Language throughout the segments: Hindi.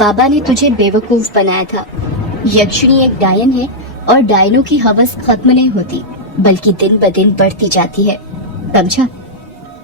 बाबा ने तुझे बेवकूफ बनाया था। यक्षिणी एक डायन है और डायनों की हवस खत्म नहीं होती, बल्कि दिन ब दिन बढ़ती जाती है, समझा?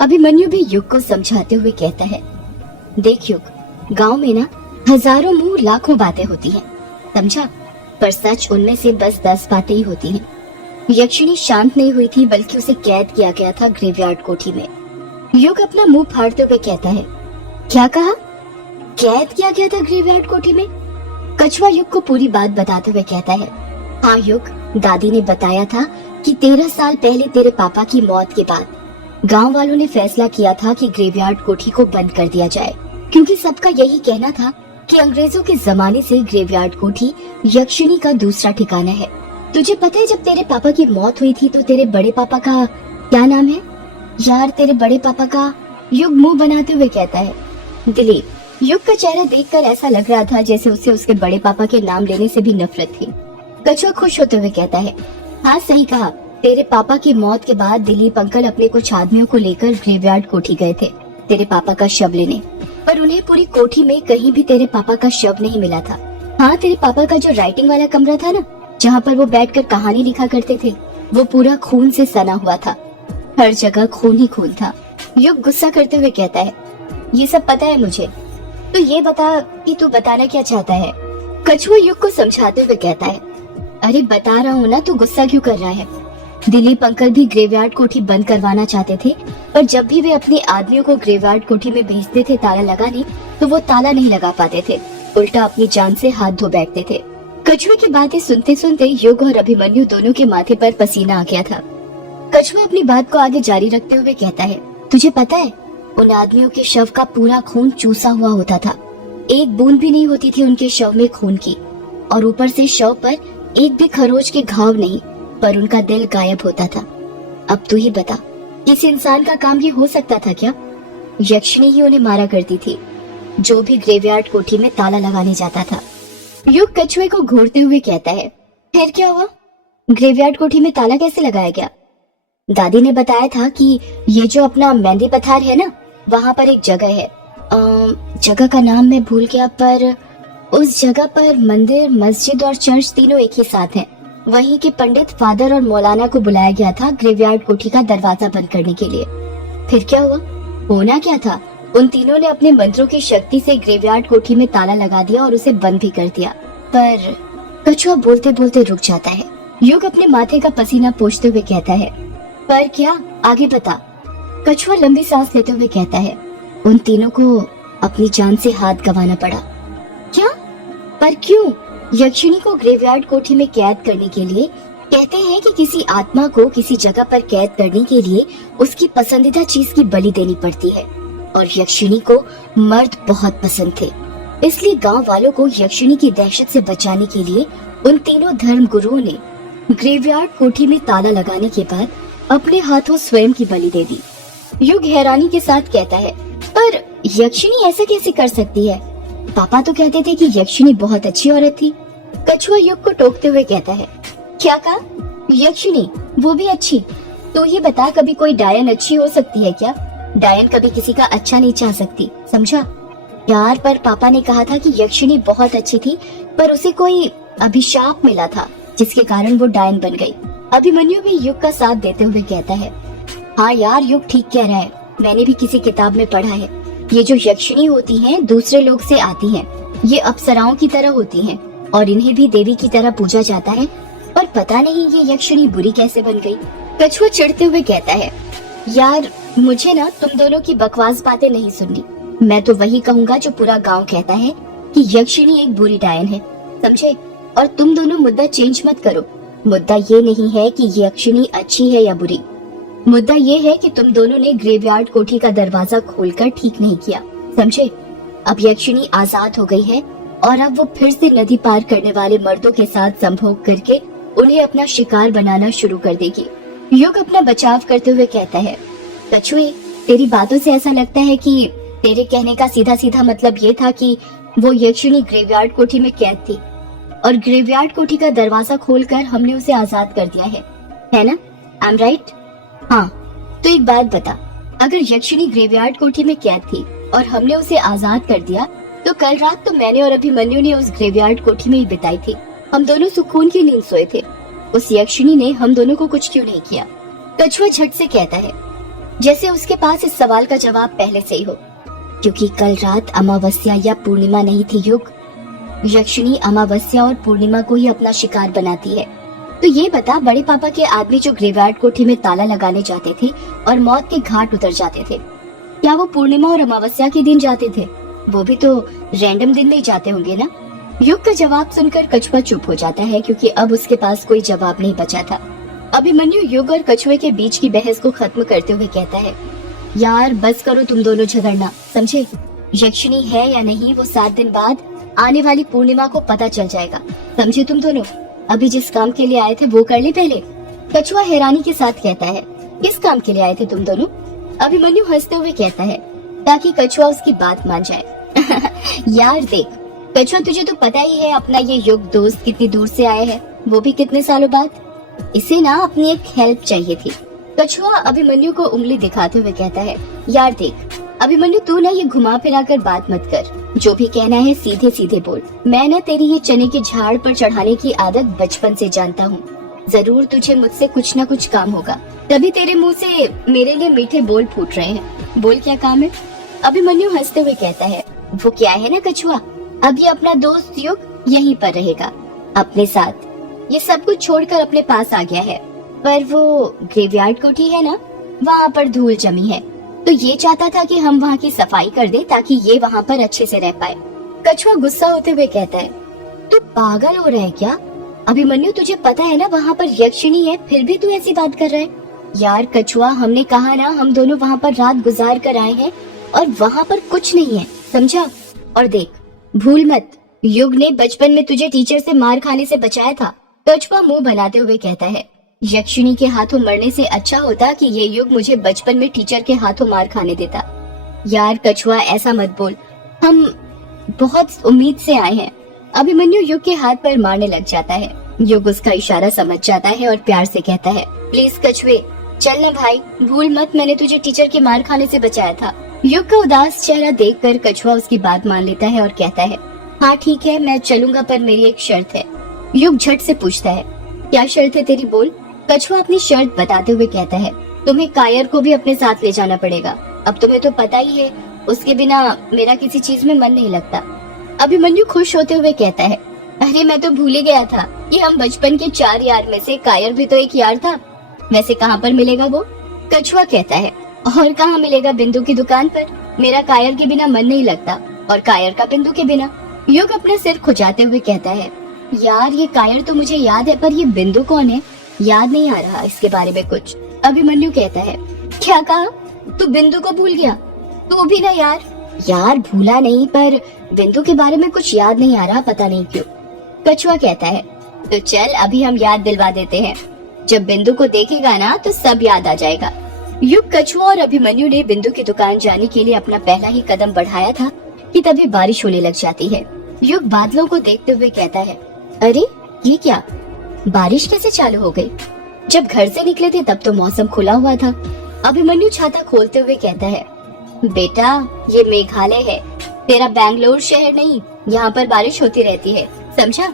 अभिमन्यु भी युग को समझाते हुए कहता है, देख युग, गांव में ना हजारों मुंह लाखों बातें होती हैं, समझा? पर सच उनमें से बस 10 बातें ही होती हैं। यक्षिणी शांत नहीं हुई थी, बल्कि उसे कैद किया गया था ग्रेवयार्ड कोठी में। युग अपना मुंह फाड़ते हुए कहता है, क्या कहा? कैद किया गया था ग्रेवयार्ड कोठी में? कछुआ युग को पूरी बात बताते हुए कहता है, हाँ युग, दादी ने बताया था कि 13 साल पहले तेरे पापा की मौत के बाद गांव वालों ने फैसला किया था कि ग्रेवयार्ड कोठी को बंद कर दिया जाए, क्योंकि सबका यही कहना था कि अंग्रेजों के जमाने से ग्रेवयार्ड कोठी यक्षिणी का दूसरा ठिकाना है। तुझे पता है जब तेरे पापा की मौत हुई थी तो तेरे बड़े पापा का क्या नाम है? यार तेरे बड़े पापा का, युग मुंह बनाते हुए कहता है। दिलीप, युग का चेहरा देखकर ऐसा लग रहा था जैसे उसे उसके बड़े पापा के नाम लेने से भी नफरत थी। कछुआ खुश होते हुए कहता है, हाँ सही कहा, तेरे पापा की मौत के बाद दिलीप अंकल अपने कुछ आदमियों को लेकर ग्रेवयार्ड कोठी गए थे तेरे पापा का शव लेने, पर उन्हें पूरी कोठी में कहीं भी तेरे पापा का शव नहीं मिला था। हाँ, तेरे पापा का जो राइटिंग वाला कमरा था ना, जहाँ पर वो बैठकर कहानी लिखा करते थे, वो पूरा खून से सना हुआ था। हर जगह खून ही खून था। युग गुस्सा करते हुए कहता है, ये सब पता है मुझे, तो ये बता कि तू बताना क्या चाहता है? कछुआ युग को समझाते हुए कहता है, अरे बता रहा हूँ ना, तू गुस्सा क्यों कर रहा है? दिलीप अंकल भी ग्रेवयार्ड कोठी बंद करवाना चाहते थे, पर जब भी वे अपने आदमियों को ग्रेवयार्ड कोठी में भेजते थे ताला लगाने, तो वो ताला नहीं लगा पाते थे, उल्टा अपनी जान से हाथ धो बैठते थे। कछुए की बातें सुनते सुनते युग और अभिमन्यु दोनों के माथे पर पसीना आ गया था। कछुआ अपनी बात को आगे जारी रखते हुए कहता है, तुझे पता है उन आदमियों के शव का पूरा खून चूसा हुआ होता था, एक बूंद भी नहीं होती थी उनके शव में खून की, और ऊपर से शव पर एक भी खरोच के घाव नहीं, पर उनका दिल गायब होता था। अब तू ही बता, किसी इंसान का काम ये हो सकता था क्या? यक्षिणी ही उन्हें मारा करती थी, जो भी ग्रेवयार्ड कोठी में ताला लगाने जाता था। युग कछुए को घूरते हुए कहता है, फिर क्या हुआ? ग्रेवयार्ड कोठी में ताला कैसे लगाया गया? दादी ने बताया था कि ये जो अपना मेहंदी पथार है ना, वहाँ पर एक जगह है, जगह का नाम मैं भूल गया, पर उस जगह पर मंदिर, मस्जिद और चर्च तीनों एक ही साथ हैं। वहीं के पंडित, फादर और मौलाना को बुलाया गया था ग्रेवयार्ड कोठी का दरवाजा बंद करने के लिए। फिर क्या हुआ? होना क्या था, उन तीनों ने अपने मंत्रों की शक्ति से ग्रेवयार्ड कोठी में ताला लगा दिया और उसे बंद भी कर दिया। पर कछुआ बोलते बोलते रुक जाता है। युग अपने माथे का पसीना पोंछते हुए कहता है, पर क्या? आगे बता। कछुआ लंबी सांस लेते हुए कहता है, उन तीनों को अपनी जान से हाथ गंवाना पड़ा। क्या? पर क्यों? यक्षिणी को ग्रेवयार्ड कोठी में कैद करने के लिए कहते हैं कि किसी आत्मा को किसी जगह पर कैद करने के लिए उसकी पसंदीदा चीज की बलि देनी पड़ती है, और यक्षिणी को मर्द बहुत पसंद थे, इसलिए गांव वालों को यक्षिणी की दहशत से बचाने के लिए उन तीनों धर्म गुरुओं ने ग्रेवयार्ड कोठी में ताला लगाने के बाद अपने हाथों स्वयं की बलि दे दी। युग हैरानी के साथ कहता है, पर यक्षिणी ऐसा कैसे कर सकती है? पापा तो कहते थे कि यक्षिणी बहुत अच्छी औरत थी। कछुआ युग को टोकते हुए कहता है, क्या कहा? यक्षिणी, वो भी अच्छी? तो ये बता, कभी कोई डायन अच्छी हो सकती है क्या? डायन कभी किसी का अच्छा नहीं चाह सकती, समझा? यार, पर पापा ने कहा था कि यक्षिणी बहुत अच्छी थी, पर उसे कोई अभिशाप मिला था जिसके कारण वो डायन बन गई। अभिमन्यु भी युग का साथ देते हुए कहता है, हाँ यार, युग ठीक कह रहा है, मैंने भी किसी किताब में पढ़ा है, ये जो यक्षिणी होती हैं दूसरे लोग से आती हैं, ये अप्सराओं की तरह होती हैं और इन्हें भी देवी की तरह पूजा जाता है, पर पता नहीं ये यक्षिणी बुरी कैसे बन गई। कछुआ चिढ़ते हुए कहता है, यार मुझे ना तुम दोनों की बकवास बातें नहीं सुननी, मैं तो वही कहूँगा जो पूरा गाँव कहता है कि यक्षिणी एक बुरी डायन है, समझे? और तुम दोनों मुद्दा चेंज मत करो। मुद्दा ये नहीं है कि यक्षिणी अच्छी है या बुरी, मुद्दा ये है कि तुम दोनों ने ग्रेवयार्ड कोठी का दरवाजा खोलकर ठीक नहीं किया, समझे? अब यक्षिणी आजाद हो गई है और अब वो फिर से नदी पार करने वाले मर्दों के साथ संभोग करके उन्हें अपना शिकार बनाना शुरू कर देगी। युग अपना बचाव करते हुए कहता है, कछुए, तेरी बातों से ऐसा लगता है कि तेरे कहने का सीधा सीधा मतलब ये था कि वो यक्षिणी ग्रेवयार्ड कोठी में कैद थी और ग्रेवयार्ड कोठी का दरवाजा खोलकर हमने उसे आजाद कर दिया है ना? I am right? हाँ, तो एक बात बता, अगर यक्षिणी ग्रेवयार्ड कोठी में कैद थी और हमने उसे आजाद कर दिया, तो कल रात तो मैंने और अभिमन्यु ने उस ग्रेवयार्ड कोठी में ही बिताई थी। हम दोनों सुकून की नींद सोए थे। उस यक्षिणी ने हम दोनों को कुछ क्यों नहीं किया? कछुआ झट से कहता है, जैसे उसके पास इस सवाल का जवाब पहले से ही हो। क्योंकि कल रात अमावस्या या पूर्णिमा नहीं थी युग। यक्षिणी अमावस्या और पूर्णिमा को ही अपना शिकार बनाती है। तो ये बता, बड़े पापा के आदमी जो ग्रेवयार्ड कोठी में ताला लगाने जाते थे और मौत के घाट उतर जाते थे, क्या वो पूर्णिमा और अमावस्या के दिन जाते थे? वो भी तो रैंडम दिन में ही जाते होंगे ना? युग का जवाब सुनकर कछुआ चुप हो जाता है, क्योंकि अब उसके पास कोई जवाब नहीं बचा था। अभिमन्यु युग और कछुए के बीच की बहस को खत्म करते हुए कहता है, यार बस करो तुम दोनों झगड़ना, समझे? यक्षिणी है या नहीं वो 7 दिन बाद आने वाली पूर्णिमा को पता चल जाएगा, समझे तुम दोनों? अभी जिस काम के लिए आए थे वो कर ले पहले। कछुआ हैरानी के साथ कहता है, किस काम के लिए आए थे तुम दोनों? अभिमन्यु हंसते हुए कहता है, ताकि कछुआ उसकी बात मान जाए। यार देख कछुआ, तुझे तो पता ही है अपना ये युग दोस्त कितनी दूर से आया है, वो भी कितने सालों बाद। इसे ना अपनी एक हेल्प चाहिए थी। कछुआ अभिमन्यु को उंगली दिखाते हुए कहता है, यार देख अभिमन्यु, तू ना ये घुमा फिरा कर बात मत कर, जो भी कहना है सीधे सीधे बोल। मैं ना तेरी ये चने के झाड़ पर चढ़ाने की आदत बचपन से जानता हूँ। जरूर तुझे मुझसे कुछ न कुछ काम होगा, तभी तेरे मुंह से मेरे लिए मीठे बोल फूट रहे हैं। बोल क्या काम है? अभिमन्यु हंसते हुए कहता है, वो क्या है ना कछुआ, अब ये अपना दोस्त युग यहीं पर रहेगा अपने साथ। ये सब कुछ छोड़कर अपने पास आ गया है, पर वो ग्रेवयार्ड कोठी है ना, वहाँ पर धूल जमी है, तो ये चाहता था कि हम वहाँ की सफाई कर दे ताकि ये वहाँ पर अच्छे से रह पाए। कछुआ गुस्सा होते हुए कहता है, तू पागल हो रहा है क्या? अभिमन्यु तुझे पता है ना वहाँ पर यक्षिणी है, फिर भी तू ऐसी बात कर रहा है। यार कछुआ, हमने कहा ना हम दोनों वहाँ पर रात गुजार कर आए हैं और वहाँ पर कुछ नहीं है, समझा? और देख भूल मत, युग ने बचपन में तुझे टीचर से मार खाने से बचाया था। कछुआ मुंह बनाते हुए कहता है, यक्षिणी के हाथों मरने से अच्छा होता कि ये युग मुझे बचपन में टीचर के हाथों मार खाने देता। यार कछुआ ऐसा मत बोल, हम बहुत उम्मीद से आए हैं। अभिमन्यु युग के हाथ पर मारने लग जाता है। युग उसका इशारा समझ जाता है और प्यार से कहता है, प्लीज कछुए चल ना भाई, भूल मत मैंने तुझे टीचर के मार खाने से बचाया था। युग का उदास चेहरा देखकर कछुआ उसकी बात मान लेता है और कहता है, हाँ ठीक है मैं चलूंगा, पर मेरी एक शर्त है। युग झट से पूछता है, क्या शर्त है तेरी, बोल। कछुआ अपनी शर्त बताते हुए कहता है, तुम्हें कायर को भी अपने साथ ले जाना पड़ेगा। अब तुम्हें तो पता ही है उसके बिना मेरा किसी चीज में मन नहीं लगता। अभिमन्यु खुश होते हुए कहता है, अरे मैं तो भूल ही गया था कि हम बचपन के 4 यार में से कायर भी तो एक यार था। वैसे कहाँ पर मिलेगा वो? कछुआ कहता है, और कहाँ मिलेगा, बिंदु की दुकान पर। मेरा कायर के बिना मन नहीं लगता और कायर का बिंदु के बिना। युग अपना सिर खुजाते हुए कहता है, यार ये कायर तो मुझे याद है, पर ये बिंदु कौन है? याद नहीं आ रहा इसके बारे में कुछ। अभिमन्यु कहता है, क्या कहा? तू बिंदु को भूल गया? तू भी ना यार। यार भूला नहीं, पर बिंदु के बारे में कुछ याद नहीं आ रहा, पता नहीं क्यों। कछुआ कहता है, तो चल अभी हम याद दिलवा देते हैं, जब बिंदु को देखेगा ना तो सब याद आ जाएगा। युग, कछुआ और अभिमन्यु ने बिंदु की दुकान जाने के लिए अपना पहला ही कदम बढ़ाया था कि तभी बारिश होने लग जाती है। युग बादलों को देखते हुए कहता है, अरे ये क्या, बारिश कैसे चालू हो गई? जब घर से निकले थे तब तो मौसम खुला हुआ था। अभिमन्यु छाता खोलते हुए कहता है, बेटा ये मेघालय है, तेरा बैंगलोर शहर नहीं, यहाँ पर बारिश होती रहती है, समझा?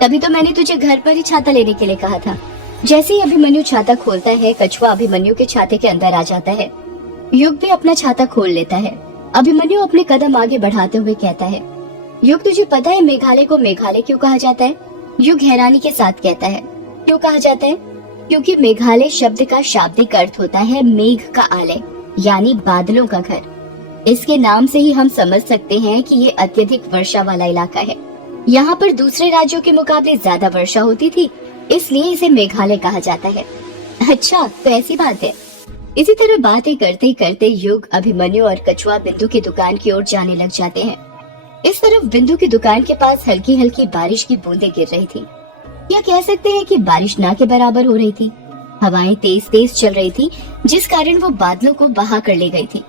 तभी तो मैंने तुझे घर पर ही छाता लेने के लिए कहा था। जैसे ही अभिमन्यु छाता खोलता है, कछुआ अभिमन्यु के छाते के अंदर आ जाता है। युग भी अपना छाता खोल लेता है। अभिमन्यु अपने कदम आगे बढ़ाते हुए कहता है, युग तुझे पता है मेघालय को मेघालय क्यों कहा जाता है? युग हैरानी के साथ कहता है, क्यों कहा जाता है? क्योंकि मेघालय शब्द का शाब्दिक अर्थ होता है मेघ का आलय, यानी बादलों का घर। इसके नाम से ही हम समझ सकते हैं कि ये अत्यधिक वर्षा वाला इलाका है। यहाँ पर दूसरे राज्यों के मुकाबले ज्यादा वर्षा होती थी, इसलिए इसे मेघालय कहा जाता है। अच्छा तो ऐसी बात है। इसी तरह बातें करते करते युग, अभिमन्यु और कछुआ बिंदु की दुकान की ओर जाने लग जाते हैं। इस तरफ बिंदु की दुकान के पास हल्की हल्की बारिश की बूंदें गिर रही थी, या कह सकते हैं कि बारिश ना के बराबर हो रही थी। हवाएं तेज तेज चल रही थी, जिस कारण वो बादलों को बहा कर ले गई थी।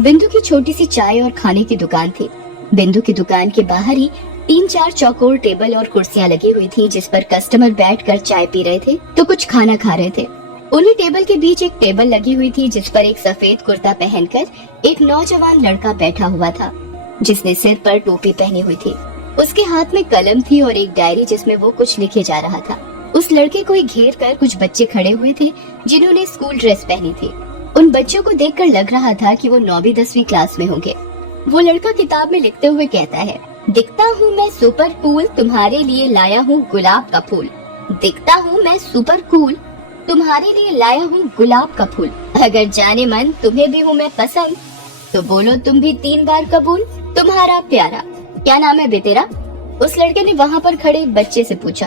बिंदु की छोटी सी चाय और खाने की दुकान थी। बिंदु की दुकान के बाहर ही 3-4 चौकोर टेबल और कुर्सियां लगी हुई थी, जिस पर कस्टमर बैठकर चाय पी रहे थे तो कुछ खाना खा रहे थे। उन्हीं टेबल के बीच एक टेबल लगी हुई थी, जिस पर एक सफेद कुर्ता पहनकर एक नौजवान लड़का बैठा हुआ था। जिसने सिर पर टोपी पहनी हुई थी। उसके हाथ में कलम थी और एक डायरी जिसमें वो कुछ लिखे जा रहा था। उस लड़के को घेर कर कुछ बच्चे खड़े हुए थे जिन्होंने स्कूल ड्रेस पहनी थी। उन बच्चों को देखकर लग रहा था कि वो 9वीं 10वीं क्लास में होंगे। वो लड़का किताब में लिखते हुए कहता है, दिखता हूँ मैं सुपर कूल, तुम्हारे लिए लाया हूँ गुलाब का फूल। दिखता हूँ मैं सुपर कूल, तुम्हारे लिए लाया हूँ गुलाब का फूल। अगर जाने मन तुम्हें भी हूँ मैं पसंद, तो बोलो तुम भी 3 बार कबूल। तुम्हारा प्यारा। क्या नाम है बे तेरा? उस लड़के ने वहाँ पर खड़े एक बच्चे से पूछा।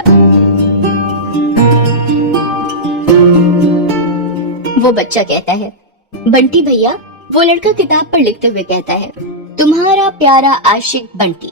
वो बच्चा कहता है, बंटी भैया। वो लड़का किताब पर लिखते हुए कहता है, तुम्हारा प्यारा आशिक बंटी।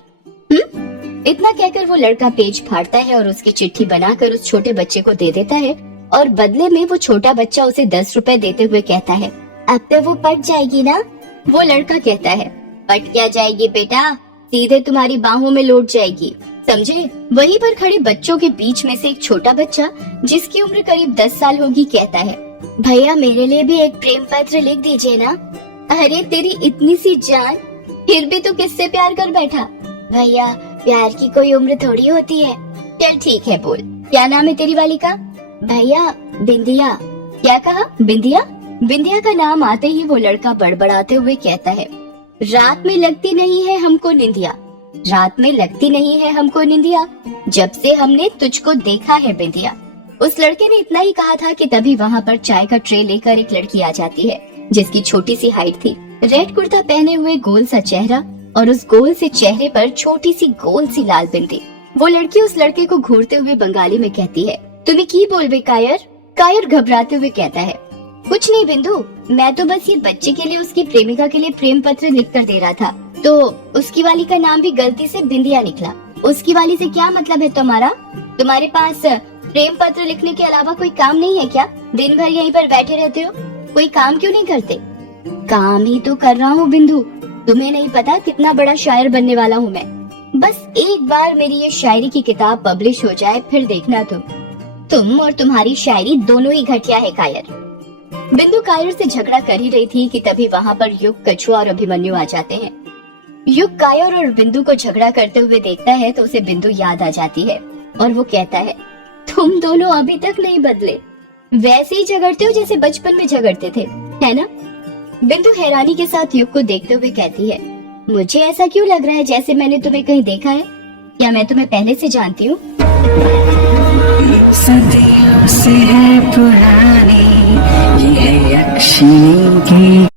इतना कहकर वो लड़का पेज फाड़ता है और उसकी चिट्ठी बनाकर उस छोटे बच्चे को दे देता है और बदले में वो छोटा बच्चा उसे 10 रुपए देते हुए कहता है, अब तो वो पट जाएगी ना? वो लड़का कहता है, पट क्या जाएगी बेटा, सीधे तुम्हारी बाहों में लौट जाएगी, समझे? वहीं पर खड़े बच्चों के बीच में से एक छोटा बच्चा जिसकी उम्र करीब 10 साल होगी कहता है, भैया मेरे लिए भी एक प्रेम पत्र लिख दीजिए ना। अरे तेरी इतनी सी जान, फिर भी तू किससे प्यार कर बैठा? भैया प्यार की कोई उम्र थोड़ी होती है। चल ठीक है, बोल क्या नाम है तेरी वाली का? भैया बिंदिया। क्या कहा? बिंदिया? बिंदिया का नाम आते ही वो लड़का बड़बड़ाते हुए कहता है, रात में लगती नहीं है हमको निंदिया, रात में लगती नहीं है हमको निंदिया, जब से हमने तुझको देखा है बिंदिया। उस लड़के ने इतना ही कहा था कि तभी वहाँ पर चाय का ट्रे लेकर एक लड़की आ जाती है जिसकी छोटी सी हाइट थी, रेड कुर्ता पहने हुए, गोल सा चेहरा और उस गोल से चेहरे पर छोटी सी गोल सी लाल बिंदी। वो लड़की उस लड़के को घूरते हुए बंगाली में कहती है, तुम्हें की बोलबे कायर? कायर घबराते हुए कहता है, कुछ नहीं बिंदु, मैं तो बस ये बच्चे के लिए उसकी प्रेमिका के लिए प्रेम पत्र लिख कर दे रहा था, तो उसकी वाली का नाम भी गलती से बिंदिया निकला। उसकी वाली से क्या मतलब है तुम्हारा? तुम्हारे पास प्रेम पत्र लिखने के अलावा कोई काम नहीं है क्या? दिन भर यहीं पर बैठे रहते हो, कोई काम क्यों नहीं करते? काम ही तो कर रहा हूँ बिंदु, तुम्हें नहीं पता कितना बड़ा शायर बनने वाला हूँ मैं। बस एक बार मेरी ये शायरी की किताब पब्लिश हो जाए, फिर देखना तुम और तुम्हारी शायरी दोनों ही घटिया है कायर। बिंदु कायर से झगड़ा कर ही रही थी कि तभी वहाँ पर युग, कछुआ और अभिमन्यु आ जाते हैं। युग कायर और बिंदु को झगड़ा करते हुए देखता है तो उसे बिंदु याद आ जाती है और वो कहता है, तुम दोनों अभी तक नहीं बदले, वैसे ही झगड़ते हो जैसे बचपन में झगड़ते थे, है ना? बिंदु हैरानी के साथ युग को देखते हुए कहती है, मुझे ऐसा क्यों लग रहा है जैसे मैंने तुम्हें कहीं देखा है? क्या मैं तुम्हें पहले से जानती हूँ? सदियों से है पुरानी ये यक्षिणी की